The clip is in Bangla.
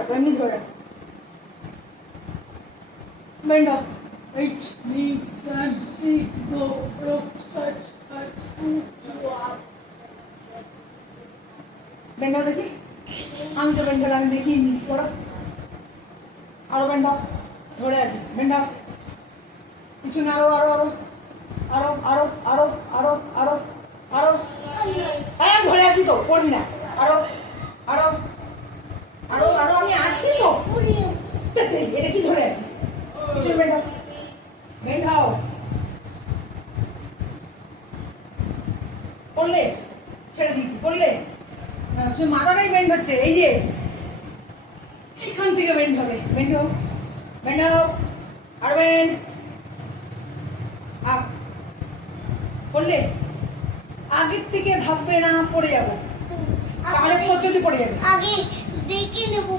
এমনি ধরে বেন্ড আপ 8 9 7 6 2 1 7 8 2 বেন্ড আপ দেখি আমি তো বেন্ড আমি দেখি নি করো আরো বেন্ড আপ ধরে আছে বেন্ড আপ কিছু না আরো আরো আরো আরো আরো আরো আরো আরো আরে ধরে আছি তো পড়ি না আরো আরো আরো আরো আমি আছি তো এটা কি ধরে আছে কিছু বেন্ড আপ বেন্ড হাও পড়লে ছেড়ে দিচ্ছি পড়লে তুমি মাথাটাই বেন্ড হচ্ছে এই যে এখান থেকে বেন্ড হবে বেন্ড হোক বেন্ড হোক আর বেন্ড আপ পড়লে আগের থেকে ভাববে না পড়ে যাবো তাহলে পদ্ধতি পড়ে যাবে আগে দেখে নেবো।